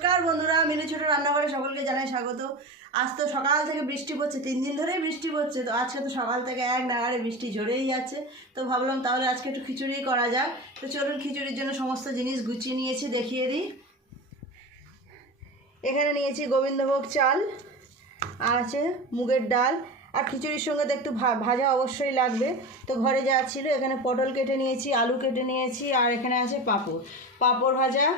নমস্কার বন্ধুরা, মিনু ছোট রান্নাঘরে সকলকে জানাই স্বাগত। আজ তো সকাল থেকে বৃষ্টি পড়ছে, 3 দিন ধরেই বৃষ্টি পড়ছে। তো আজকে তো সকাল থেকে এক নাগাড়ে বৃষ্টি ঝরেই যাচ্ছে। তো ভাবলাম তাহলে আজকে একটু খিচুড়ি করা যাক। তো চলুন, খিচুড়ির জন্য সমস্ত জিনিস গুছিয়ে নিয়েছি, দেখিয়ে দিই। এখানে নিয়েছি গোবিন্দভোগ চাল, আর আছে মুগের ডাল, আর খিচুড়ির সঙ্গে তো একটু ভাজা অবশ্যই লাগবে। তো ঘরে যা ছিল, এখানে পটল কেটে নিয়েছি, আলু কেটে নিয়েছি, আর এখানে আছে পাঁপড় ভাজা,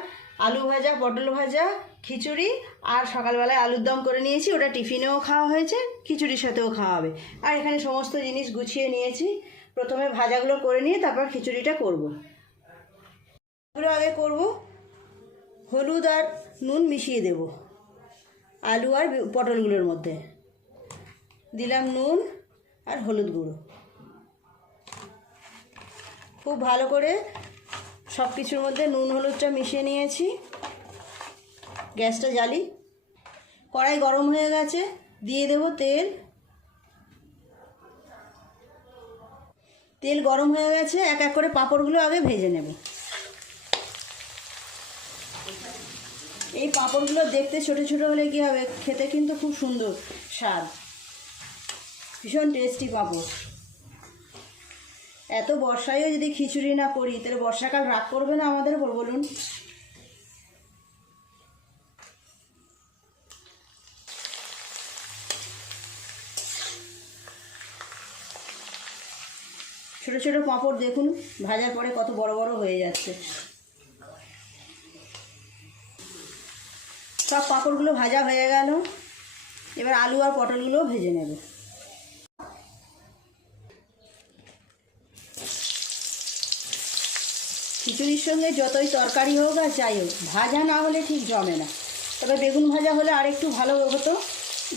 আলু ভাজা, পটল ভাজা, খিচুড়ি, আর সকালবেলায় আলুর দম করে নিয়েছি, ওটা টিফিনেও খাওয়া হয়েছে, খিচুড়ির সাথেও খাওয়া হবে। আর এখানে সমস্ত জিনিস গুছিয়ে নিয়েছি। প্রথমে ভাজাগুলো করে নিয়ে তারপর খিচুড়িটা করব। এগুলো আগে করব, হলুদ আর নুন মিশিয়ে দেব আলু আর পটলগুলোর মধ্যে। দিলাম নুন আর হলুদ গুঁড়ো, খুব ভালো করে সব কিছুর মধ্যে নুন হলুদটা মিশিয়ে নিয়েছি। গ্যাসটা জ্বালি, কড়াই গরম হয়ে গেছে, দিয়ে দেব তেল। তেল গরম হয়ে গেছে, এক এক করে পাঁপড়গুলো আগে ভেজে নেব। এই পাঁপড়গুলো দেখতে ছোট ছোট হলে কী হবে, খেতে কিন্তু খুব সুন্দর স্বাদ, ভীষণ টেস্টি পাঁপড়। এত বর্ষায়ও যদি খিচুড়ি না করি, তাহলে বর্ষাকাল রাগ করবে না আমাদের উপর, বলুন? ছোট ছোট পাঁপড় দেখুন, ভাজার পরে কত বড় বড় হয়ে যাচ্ছে। সব পাঁপড়গুলো ভাজা হয়ে গেল, এবার আলু আর পটলগুলোও ভেজে নেব। খিচুড়ির সঙ্গে যতই তরকারি হোক আর যাই হোক, ভাজা না হলে ঠিক জমে না। তবে বেগুন ভাজা হলে আরেকটু ভালো হতো।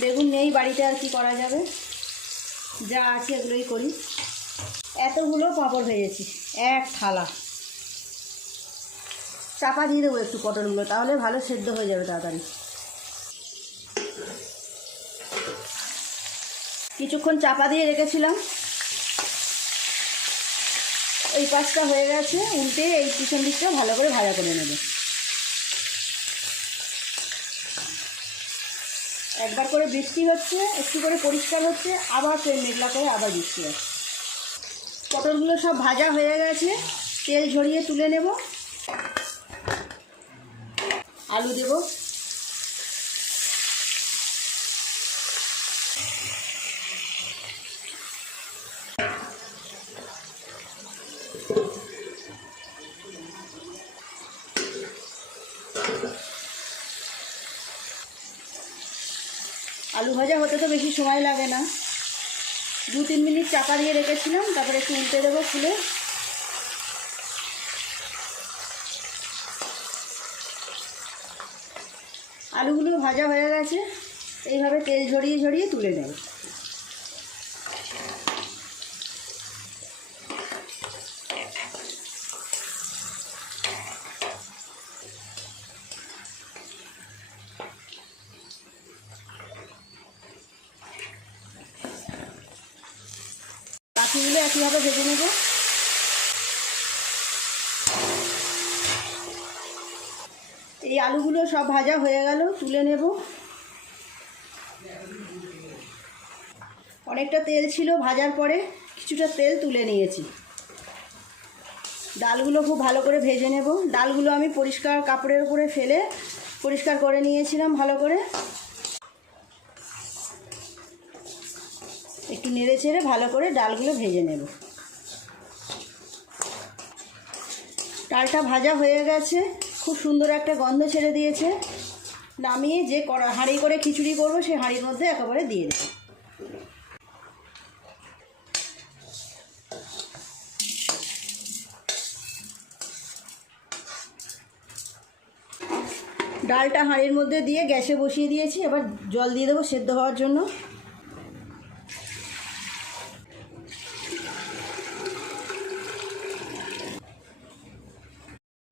বেগুন নেই বাড়িতে, আর কি করা যাবে, যা আছে এগুলোই করি। এতগুলো পাঁপড় ভেজেছি, এক থালা। চাপা দিয়ে দেবো একটু পটলগুলো, তাহলে ভালো সেদ্ধ হয়ে যাবে তাড়াতাড়ি। কিছুক্ষণ চাপা দিয়ে রেখেছিলাম, এই পাশটা হয়ে গেছে, উল্টে এই পিছন দিকটা ভালো করে ভাজা করে নেব। একবার করে বৃষ্টি হচ্ছে, একটু করে পরিষ্কার হচ্ছে, আবার ফের মেঘলা করে আবার বৃষ্টি হচ্ছে। পটলগুলো সব ভাজা হয়ে গেছে, তেল ঝরিয়ে তুলে নেব। আলু দেব, আলু ভাজা হতে তো বেশি সময় লাগে না, 2-3 মিনিট চাপা দিয়ে রেখেছিলাম, তারপরে একটু উল্টে দেবো খুলে। আলুগুলো ভাজা হয়ে গেছে, এইভাবে তেল ঝরিয়ে ঝরিয়ে তুলে নেব। বাকিগুলো একইভাবে ভেজে নেব। এই আলুগুলো সব ভাজা হয়ে গেল, তুলে নেব। অনেকটা তেল ছিল ভাজার পরে, কিছুটা তেল তুলে নিয়েছি। ডালগুলো খুব ভালো করে ভেজে নেব। ডালগুলো আমি পরিষ্কার কাপড়ের উপরে ফেলে পরিষ্কার করে নিয়েছিলাম ভালো করে। একটু নেড়ে চেড়ে ভালো করে ডালগুলো ভেজে নেব। ডালটা ভাজা হয়ে গেছে, খুব সুন্দর একটা গন্ধ ছেড়ে দিয়েছে। নামিয়ে যে হাঁড়ি করে খিচুড়ি করবো, সেই হাঁড়ির মধ্যে একেবারে দিয়ে দেব। ডালটা হাঁড়ির মধ্যে দিয়ে গ্যাসে বসিয়ে দিয়েছি, এবার জল দিয়ে দেবো সেদ্ধ হওয়ার জন্য।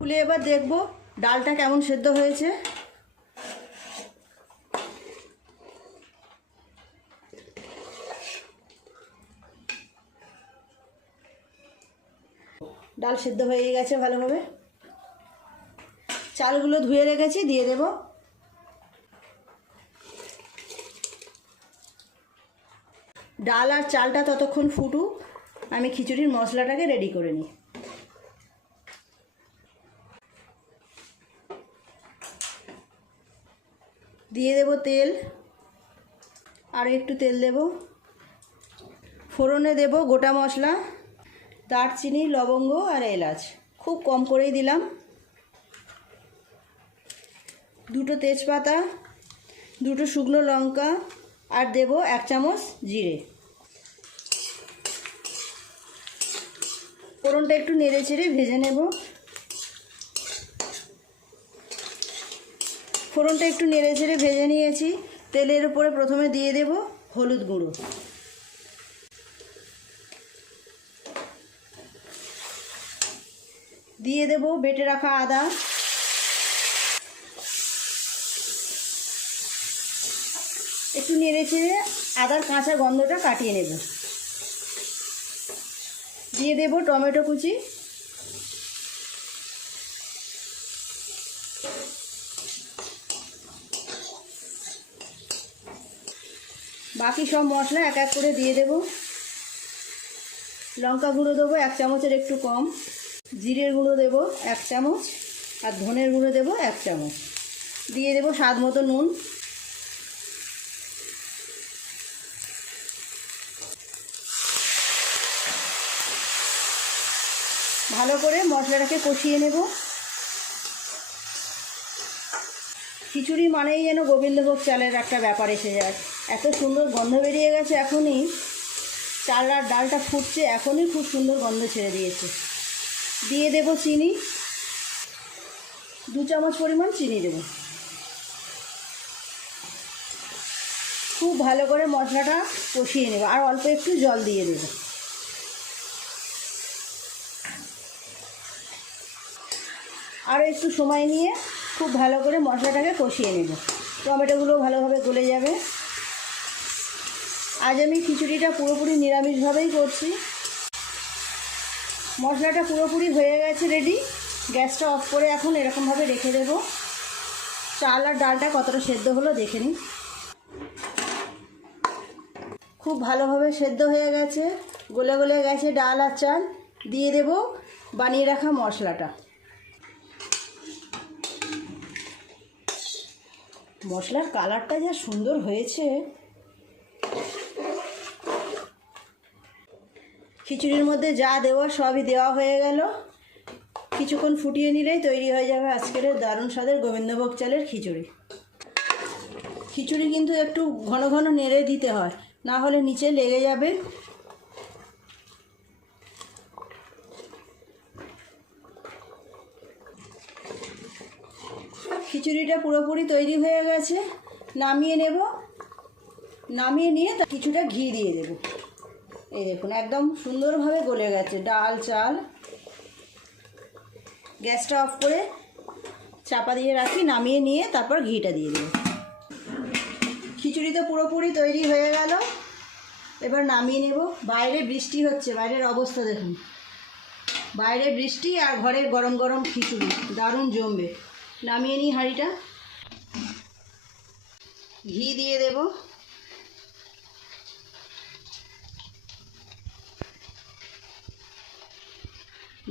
খুলে এবার দেখব ডালটা কেমন সেদ্ধ হয়েছে। ডাল সেদ্ধ হয়ে গেছে ভালোভাবে। চালগুলো ধুয়ে রেখেছি, দিয়ে দেব। ডাল আর চালটা ততক্ষণ ফুটুক, আমি খিচুড়ির মশলাটাকে রেডি করে নিই। দিয়ে দেব তেল, আর একটু তেল দেব। ফোড়নে দেব গোটা মশলা, দারচিনি, লবঙ্গ আর এলাচ, খুব কম করেই দিলাম। 2টো তেজপাতা, 2টো শুকনো লঙ্কা, আর দেব 1 চামচ জিরে। ফোড়নটা একটু নেড়ে চেড়ে ভেজে নেব। ফোড়নটা একটু নেড়ে চেড়ে ভেজে নিয়েছি। তেলের উপরে প্রথমে দিয়ে দেব হলুদ গুঁড়ো, দিয়ে দেব বেটে রাখা আদা, একটু নেড়ে চেড়ে আদার কাঁচা গন্ধটা কাটিয়ে নেব। দিয়ে দেব টমেটো কুচি, বাকি সব মশলা এক এক করে দিয়ে দেব। লঙ্কা গুঁড়ো দেবো 1 চামচের একটু কম, জিরের গুঁড়ো দেব 1 চামচ, আর ধনের গুঁড়ো দেব 1 চামচ। দিয়ে দেব স্বাদ মতো নুন। ভালো করে মশলাটাকে কষিয়ে নেব। খিচুড়ি মানেই যেন গোবিন্দভোগ চালের একটা ব্যাপার এসে যায়। এত সুন্দর গন্ধ বেরিয়ে গেছে, এখনই চাল আর ডালটা ফুটছে, এখনই খুব সুন্দর গন্ধ ছেড়ে দিয়েছে। দিয়ে দেব চিনি, 2 চামচ পরিমাণ চিনি দেব। খুব ভালো করে মশলাটা কষিয়ে নেব, আর অল্প একটু জল দিয়ে দেব। আরও একটু সময় নিয়ে খুব ভালো করে মশলাটাকে কষিয়ে নেব। টমেটোগুলো ভালোভাবে গলে যাবে। আজ আমি খিচুড়িটা পুরোপুরি নিরামিষভাবেই করছি। মশলাটা পুরোপুরি হয়ে গেছে, রেডি। গ্যাসটা অফ করে এখন এরকমভাবে রেখে দেব। চাল আর ডালটা কতটা সেদ্ধ হলো দেখে নিই। খুব ভালোভাবে সেদ্ধ হয়ে গেছে, গলে গলে গেছে ডাল আর চাল। দিয়ে দেব বানিয়ে রাখা মশলাটা। মশলার কালারটা যা সুন্দর হয়েছে। খিচুড়ির মধ্যে যা দেওয়া সবই দেওয়া হয়ে গেল। কিছুক্ষণ ফুটিয়ে নিলেই তৈরি হয়ে যাবে আজকের দারুণ স্বাদের গোবিন্দভোগ চালের খিচুড়ি। খিচুড়ি কিন্তু একটু ঘন ঘন নেড়ে দিতে হয়, না হলে নিচে লেগে যাবে। খিচুড়িটা পুরোপুরি তৈরি হয়ে গেছে, নামিয়ে নেব। নামিয়ে নিয়ে কিছুটা ঘি দিয়ে দেব। এই দেখুন একদম সুন্দরভাবে গলে গেছে ডাল চাল। গ্যাসটা অফ করে চাপা দিয়ে রাখি, নামিয়ে নিয়ে তারপর ঘিটা দিয়ে দেব। খিচুড়ি তো পুরোপুরি তৈরি হয়ে গেল, এবার নামিয়ে নেব। বাইরে বৃষ্টি হচ্ছে, বাইরের অবস্থা দেখুন। বাইরে বৃষ্টি আর ঘরে গরম গরম খিচুড়ি, দারুণ জমবে। নামিয়ে নিই হাঁড়িটা। ঘি দিয়ে দেব।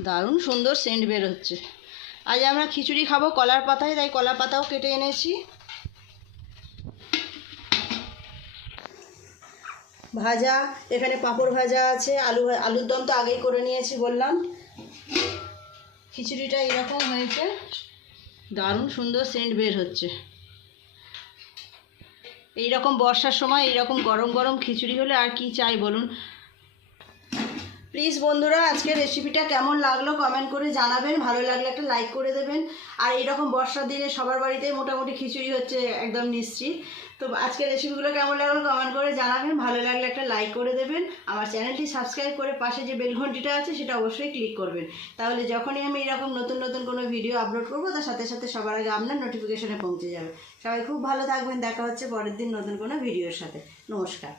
দারুণ সুন্দর সেন্ট বের হচ্ছে। আজ আমরা খিচুড়ি খাবো কলার পাতায়, তাই কলা পাতাও কেটে এনেছি। ভাজা, এখানে পাঁপড় ভাজা আছে, আলুর দম তো আগেই করে নিয়েছি বললাম। খিচুড়িটা এরকম হয়েছে, দারুণ সুন্দর সেন্ট বের হচ্ছে। এইরকম বর্ষার সময় এইরকম গরম গরম খিচুড়ি হলে আর কি চাই বলুন। প্লিজ বন্ধুরা, আজকের রেসিপিটা কেমন লাগলো কমেন্ট করে জানাবেন। ভালো লাগলে একটা লাইক করে দেবেন। আর এইরকম বর্ষার দিনে সবার বাড়িতে মোটামুটি খিচুড়ি হচ্ছে একদম নিশ্চিত। তো আজকের রেসিপিগুলো কেমন লাগলো কমেন্ট করে জানাবেন। ভালো লাগলে একটা লাইক করে দেবেন। আমার চ্যানেলটি সাবস্ক্রাইব করে পাশে যে বেল ঘন্টিটা আছে সেটা অবশ্যই ক্লিক করবেন। তাহলে যখনই আমি এরকম নতুন নতুন কোনো ভিডিও আপলোড করবো তার সাথে সাথে সবার আগে আপনার নোটিফিকেশনে পৌঁছে যাবে। সবাই খুব ভালো থাকবেন। দেখা হচ্ছে পরের দিন নতুন কোনো ভিডিওর সাথে। নমস্কার।